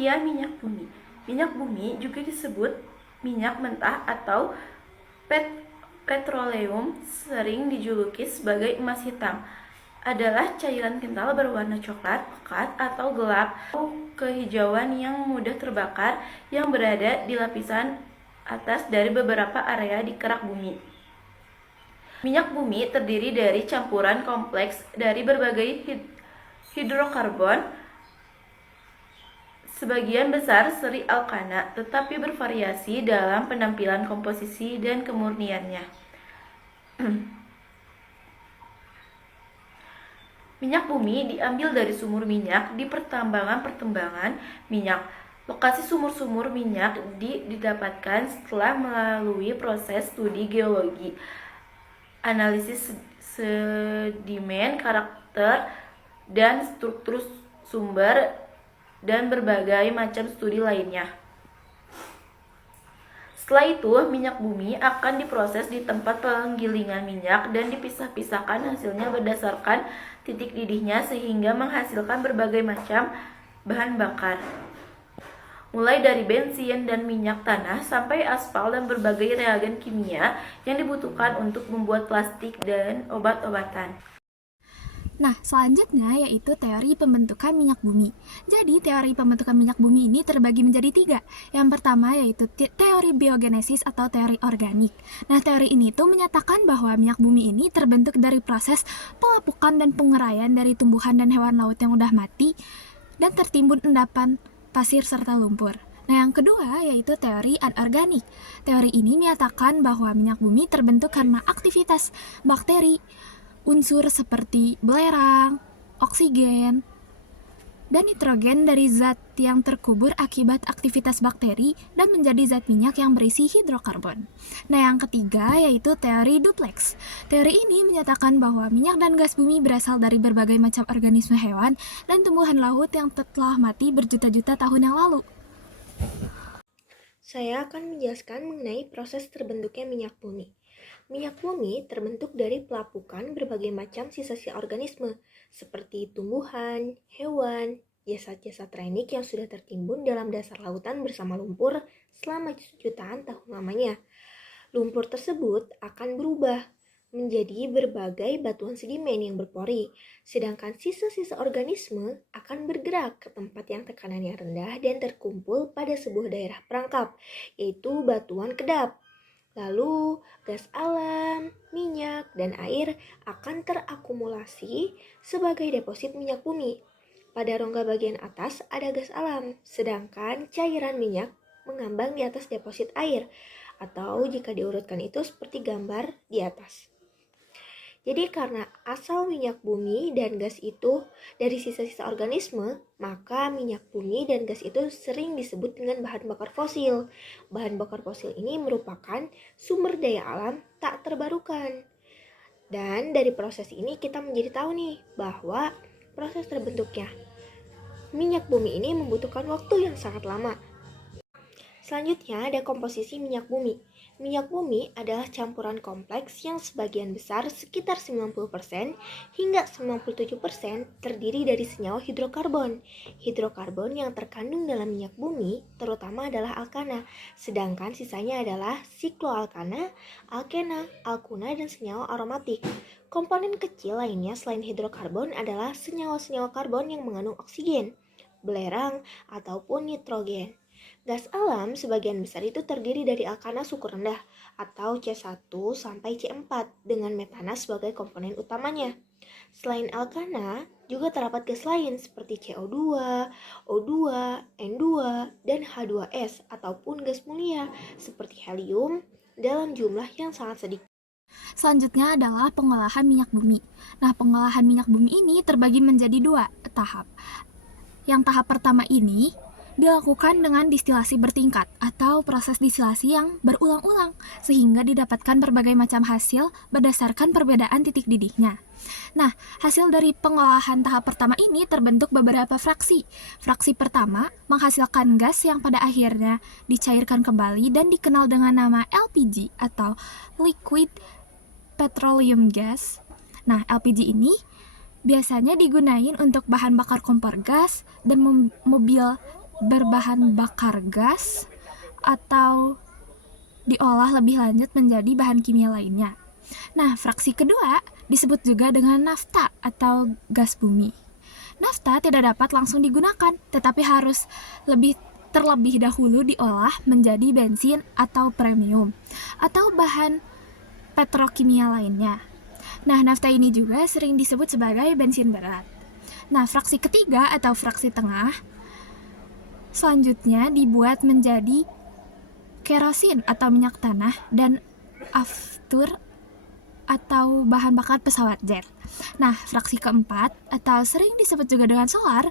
Pengertian minyak bumi. Minyak bumi juga disebut minyak mentah atau petroleum, sering dijuluki sebagai emas hitam. Adalah cairan kental berwarna coklat, pekat, atau gelap atau kehijauan yang mudah terbakar yang berada di lapisan atas dari beberapa area di kerak bumi. Minyak bumi terdiri dari campuran kompleks dari berbagai hidrokarbon, sebagian besar seri alkana, tetapi bervariasi dalam penampilan komposisi dan kemurniannya. Minyak bumi diambil dari sumur minyak di pertambangan minyak. Lokasi sumur-sumur minyak didapatkan setelah melalui proses studi geologi, analisis sedimen, karakter dan struktur sumber, dan berbagai macam studi lainnya. Setelah itu, minyak bumi akan diproses di tempat penggilingan minyak dan dipisah-pisahkan hasilnya berdasarkan titik didihnya sehingga menghasilkan berbagai macam bahan bakar. Mulai dari bensin dan minyak tanah sampai aspal dan berbagai reagen kimia yang dibutuhkan untuk membuat plastik dan obat-obatan. Nah, selanjutnya yaitu teori pembentukan minyak bumi. Jadi, teori pembentukan minyak bumi ini terbagi menjadi 3. Yang pertama yaitu teori biogenesis atau teori organik. Nah, teori ini tuh menyatakan bahwa minyak bumi ini terbentuk dari proses pelapukan dan pengeraian dari tumbuhan dan hewan laut yang udah mati dan tertimbun endapan pasir serta lumpur. Nah, yang kedua yaitu teori anorganik. Teori ini menyatakan bahwa minyak bumi terbentuk karena aktivitas bakteri, unsur seperti belerang, oksigen, dan nitrogen dari zat yang terkubur akibat aktivitas bakteri dan menjadi zat minyak yang berisi hidrokarbon. Nah, yang ketiga yaitu teori duplex. Teori ini menyatakan bahwa minyak dan gas bumi berasal dari berbagai macam organisme hewan dan tumbuhan laut yang telah mati berjuta-juta tahun yang lalu. Saya akan menjelaskan mengenai proses terbentuknya minyak bumi. Minyak bumi terbentuk dari pelapukan berbagai macam sisa-sisa organisme, seperti tumbuhan, hewan, jasad-jasad renik yang sudah tertimbun dalam dasar lautan bersama lumpur selama jutaan tahun lamanya. Lumpur tersebut akan berubah menjadi berbagai batuan sedimen yang berpori, sedangkan sisa-sisa organisme akan bergerak ke tempat yang tekanannya rendah dan terkumpul pada sebuah daerah perangkap, yaitu batuan kedap. Lalu, gas alam, minyak, dan air akan terakumulasi sebagai deposit minyak bumi. Pada rongga bagian atas ada gas alam, sedangkan cairan minyak mengambang di atas deposit air, atau jika diurutkan itu seperti gambar di atas. Jadi karena asal minyak bumi dan gas itu dari sisa-sisa organisme, maka minyak bumi dan gas itu sering disebut dengan bahan bakar fosil. Bahan bakar fosil ini merupakan sumber daya alam tak terbarukan. Dan dari proses ini kita menjadi tahu nih bahwa proses terbentuknya minyak bumi ini membutuhkan waktu yang sangat lama. Selanjutnya ada komposisi minyak bumi. Minyak bumi adalah campuran kompleks yang sebagian besar sekitar 90% hingga 97% terdiri dari senyawa hidrokarbon. Hidrokarbon yang terkandung dalam minyak bumi terutama adalah alkana, sedangkan sisanya adalah sikloalkana, alkena, alkuna, dan senyawa aromatik. Komponen kecil lainnya selain hidrokarbon adalah senyawa-senyawa karbon yang mengandung oksigen, belerang, ataupun nitrogen. Gas alam sebagian besar itu terdiri dari alkana suku rendah atau C1 sampai C4 dengan metana sebagai komponen utamanya. Selain alkana, juga terdapat gas lain seperti CO2, O2, N2, dan H2S ataupun gas mulia seperti helium dalam jumlah yang sangat sedikit. Selanjutnya adalah pengolahan minyak bumi. Nah, pengolahan minyak bumi ini terbagi menjadi 2 tahap. Yang tahap pertama ini dilakukan dengan distilasi bertingkat atau proses distilasi yang berulang-ulang sehingga didapatkan berbagai macam hasil berdasarkan perbedaan titik didihnya. Nah, hasil dari pengolahan tahap pertama ini terbentuk beberapa fraksi. Fraksi pertama menghasilkan gas yang pada akhirnya dicairkan kembali dan dikenal dengan nama LPG atau liquid petroleum gas. Nah, LPG ini biasanya digunain untuk bahan bakar kompor gas dan mobil berbahan bakar gas atau diolah lebih lanjut menjadi bahan kimia lainnya. Nah, fraksi kedua disebut juga dengan nafta atau gas bumi. Nafta tidak dapat langsung digunakan, tetapi harus terlebih dahulu diolah menjadi bensin atau premium, atau bahan petrokimia lainnya. Nah, nafta ini juga sering disebut sebagai bensin berat. Nah, fraksi ketiga atau fraksi tengah selanjutnya dibuat menjadi kerosin atau minyak tanah dan aftur atau bahan bakar pesawat jet. Nah, fraksi keempat atau sering disebut juga dengan solar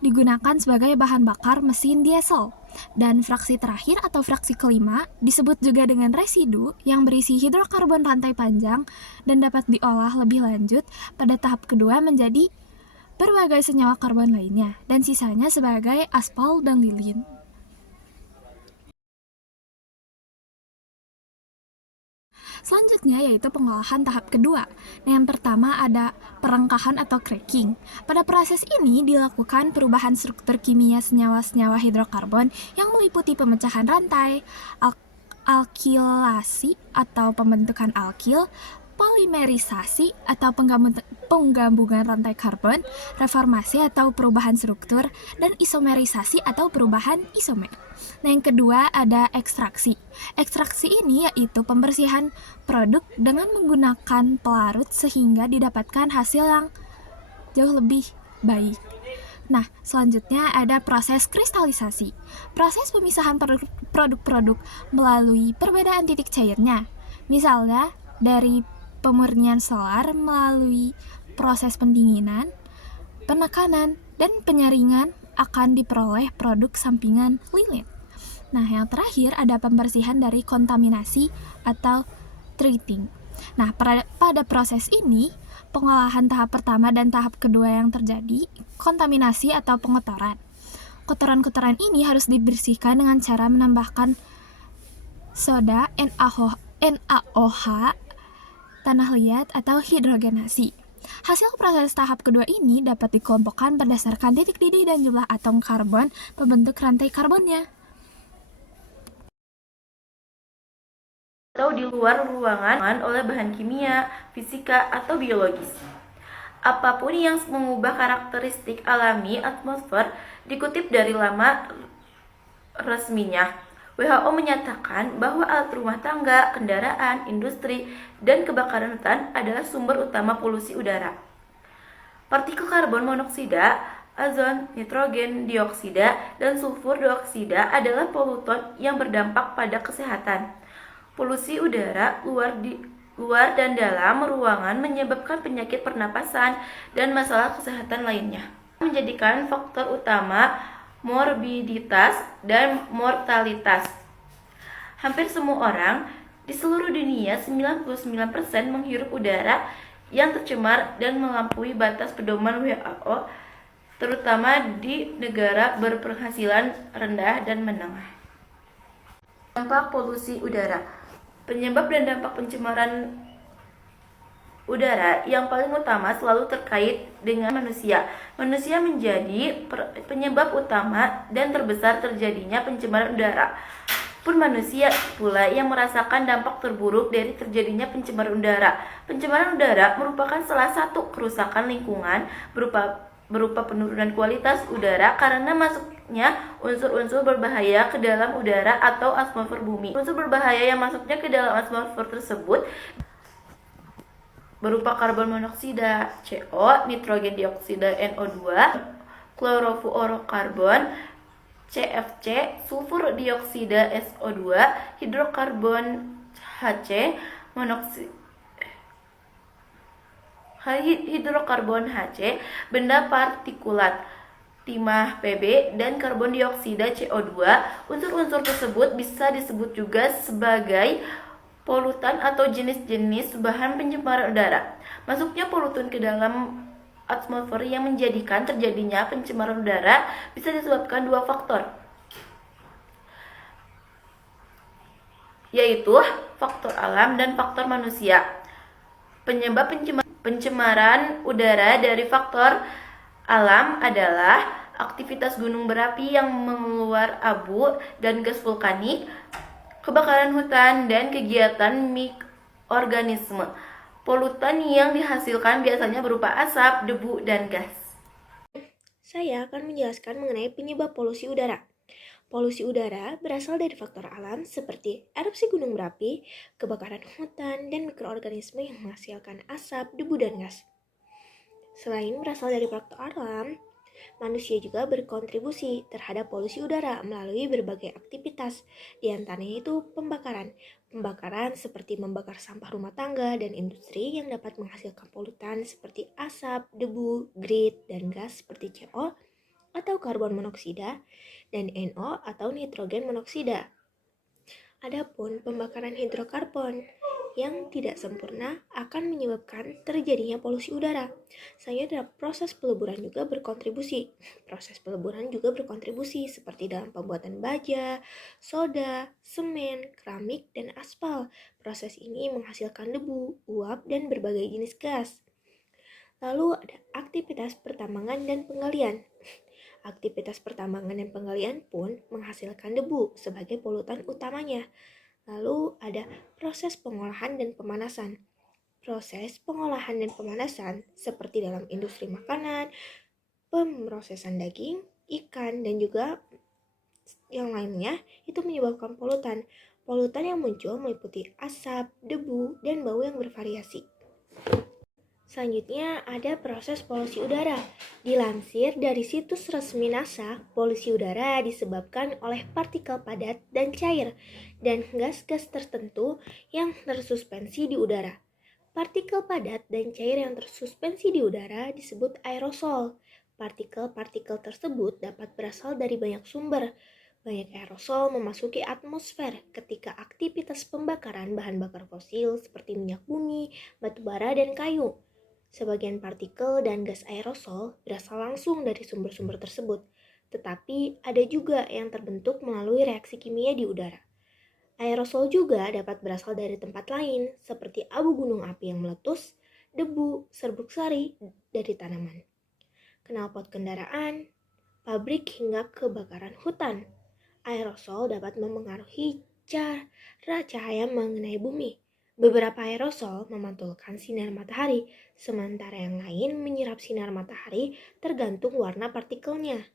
digunakan sebagai bahan bakar mesin diesel. Dan fraksi terakhir atau fraksi kelima disebut juga dengan residu yang berisi hidrokarbon rantai panjang dan dapat diolah lebih lanjut pada tahap kedua menjadi berbagai senyawa karbon lainnya, dan sisanya sebagai aspal dan lilin. Selanjutnya yaitu pengolahan tahap kedua. Nah, yang pertama ada perengkahan atau cracking. Pada proses ini dilakukan perubahan struktur kimia senyawa-senyawa hidrokarbon yang meliputi pemecahan rantai, alkilasi atau pembentukan alkil, polimerisasi atau penggabungan rantai karbon, reformasi atau perubahan struktur, dan isomerisasi atau perubahan isomer. Nah, yang kedua ada ekstraksi. Ekstraksi ini yaitu pembersihan produk dengan menggunakan pelarut sehingga didapatkan hasil yang jauh lebih baik. Nah, selanjutnya ada proses kristalisasi. Proses pemisahan produk-produk melalui perbedaan titik cairnya. Misalnya, dari pemurnian solar melalui proses pendinginan, penekanan, dan penyaringan akan diperoleh produk sampingan lilin. Nah, yang terakhir ada pembersihan dari kontaminasi atau treating. Nah, pada proses ini, pengolahan tahap pertama dan tahap kedua yang terjadi, kontaminasi atau pengotoran. Kotoran-kotoran ini harus dibersihkan dengan cara menambahkan soda NaOH, tanah liat, atau hidrogenasi. Hasil proses tahap kedua ini dapat dikelompokkan berdasarkan titik didih dan jumlah atom karbon pembentuk rantai karbonnya. Atau di luar ruangan oleh bahan kimia, fisika, atau biologis. Apapun yang mengubah karakteristik alami atmosfer dikutip dari lama resminya. WHO menyatakan bahwa alat rumah tangga, kendaraan, industri, dan kebakaran hutan adalah sumber utama polusi udara. Partikel karbon monoksida, ozon, nitrogen dioksida, dan sulfur dioksida adalah polutan yang berdampak pada kesehatan. Polusi udara luar dan dalam ruangan menyebabkan penyakit pernapasan dan masalah kesehatan lainnya. Menjadikan faktor utama morbiditas dan mortalitas. Hampir semua orang di seluruh dunia, 99% menghirup udara yang tercemar dan melampaui batas pedoman WHO, terutama di negara berpenghasilan rendah dan menengah. Dampak polusi udara. Penyebab dan dampak pencemaran udara yang paling utama selalu terkait dengan manusia. Manusia menjadi penyebab utama dan terbesar terjadinya pencemaran udara. Pun manusia pula yang merasakan dampak terburuk dari terjadinya pencemaran udara. Pencemaran udara merupakan salah satu kerusakan lingkungan berupa penurunan kualitas udara karena masuknya unsur-unsur berbahaya ke dalam udara atau atmosfer bumi. Unsur berbahaya yang masuknya ke dalam atmosfer tersebut berupa karbon monoksida CO, nitrogen dioksida NO2, klorofluorokarbon CFC, sulfur dioksida SO2, hidrokarbon HC, hidrokarbon HC, benda partikulat, timah Pb, dan karbon dioksida CO2. Unsur-unsur tersebut bisa disebut juga sebagai polutan atau jenis-jenis bahan pencemaran udara. Masuknya polutan ke dalam atmosfer yang menjadikan terjadinya pencemaran udara bisa disebabkan dua faktor, yaitu faktor alam dan faktor manusia. Penyebab pencemaran udara dari faktor alam adalah aktivitas gunung berapi yang mengeluarkan abu dan gas vulkanik, kebakaran hutan, dan kegiatan mikroorganisme. Polutan yang dihasilkan biasanya berupa asap, debu, dan gas. Saya akan menjelaskan mengenai penyebab polusi udara. Polusi udara berasal dari faktor alam seperti erupsi gunung berapi, kebakaran hutan, dan mikroorganisme yang menghasilkan asap, debu, dan gas. Selain berasal dari faktor alam, manusia juga berkontribusi terhadap polusi udara melalui berbagai aktivitas, di antaranya itu pembakaran. Pembakaran seperti membakar sampah rumah tangga dan industri yang dapat menghasilkan polutan seperti asap, debu, grit, dan gas seperti CO atau karbon monoksida dan NO atau nitrogen monoksida. Adapun pembakaran hidrokarbon yang tidak sempurna akan menyebabkan terjadinya polusi udara. Selanjutnya, proses peleburan juga berkontribusi. Proses peleburan juga berkontribusi seperti dalam pembuatan baja, soda, semen, keramik, dan aspal. Proses ini menghasilkan debu, uap, dan berbagai jenis gas. Lalu ada aktivitas pertambangan dan penggalian. Aktivitas pertambangan dan penggalian pun menghasilkan debu sebagai polutan utamanya. Lalu ada proses pengolahan dan pemanasan. Proses pengolahan dan pemanasan seperti dalam industri makanan, pemrosesan daging, ikan, dan juga yang lainnya itu menyebabkan polutan. Polutan yang muncul meliputi asap, debu, dan bau yang bervariasi. Selanjutnya ada proses polusi udara. Dilansir dari situs resmi NASA, polusi udara disebabkan oleh partikel padat dan cair dan gas-gas tertentu yang tersuspensi di udara. Partikel padat dan cair yang tersuspensi di udara disebut aerosol. Partikel-partikel tersebut dapat berasal dari banyak sumber. Banyak aerosol memasuki atmosfer ketika aktivitas pembakaran bahan bakar fosil seperti minyak bumi, batu bara, dan kayu. Sebagian partikel dan gas aerosol berasal langsung dari sumber-sumber tersebut, tetapi ada juga yang terbentuk melalui reaksi kimia di udara. Aerosol juga dapat berasal dari tempat lain, seperti abu gunung api yang meletus, debu, serbuk sari dari tanaman, knalpot kendaraan, pabrik, hingga kebakaran hutan. Aerosol dapat memengaruhi cara cahaya mengenai bumi. Beberapa aerosol memantulkan sinar matahari, sementara yang lain menyerap sinar matahari tergantung warna partikelnya.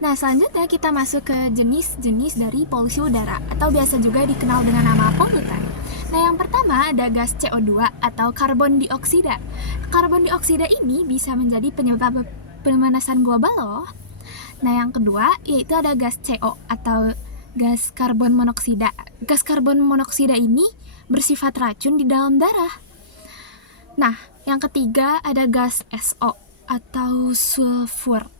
Nah, selanjutnya kita masuk ke jenis-jenis dari polusi udara atau biasa juga dikenal dengan nama polutan. Nah, yang pertama ada gas CO2 atau karbon dioksida. Karbon dioksida ini bisa menjadi penyebab pemanasan global loh. Nah, yang kedua yaitu ada gas CO atau gas karbon monoksida. Gas karbon monoksida ini bersifat racun di dalam darah. Nah, yang ketiga ada gas SO atau sulfur.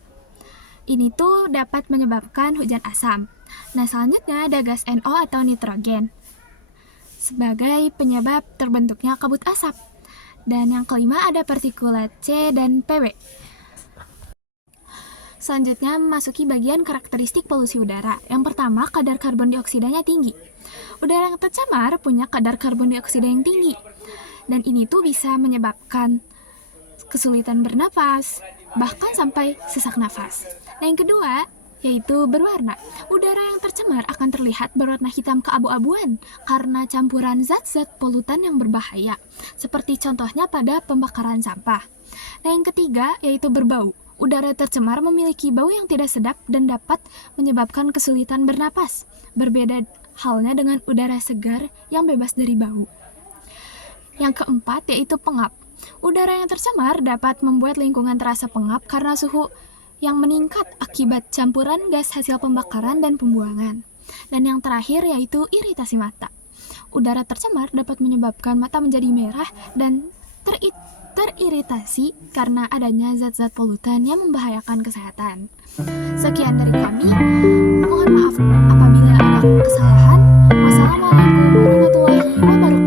Ini tuh dapat menyebabkan hujan asam. Nah, selanjutnya ada gas NO atau nitrogen sebagai penyebab terbentuknya kabut asap. Dan yang kelima ada partikulat C dan PB. Selanjutnya memasuki bagian karakteristik polusi udara. Yang pertama, kadar karbon dioksidanya tinggi. Udara yang tercemar punya kadar karbon dioksida yang tinggi. Dan ini tuh bisa menyebabkan kesulitan bernapas, bahkan sampai sesak nafas. Nah, yang kedua, yaitu berwarna. Udara yang tercemar akan terlihat berwarna hitam keabu-abuan karena campuran zat-zat polutan yang berbahaya, seperti contohnya pada pembakaran sampah. Nah, yang ketiga, yaitu berbau. Udara tercemar memiliki bau yang tidak sedap dan dapat menyebabkan kesulitan bernapas. Berbeda halnya dengan udara segar yang bebas dari bau. Yang keempat yaitu pengap. Udara yang tercemar dapat membuat lingkungan terasa pengap karena suhu yang meningkat akibat campuran gas hasil pembakaran dan pembuangan. Dan yang terakhir yaitu iritasi mata. Udara tercemar dapat menyebabkan mata menjadi merah dan teriritasi karena adanya zat-zat polutan yang membahayakan kesehatan. Sekian dari kami. Mohon maaf apabila ada kesalahan. Wassalamualaikum warahmatullahi wabarakatuh.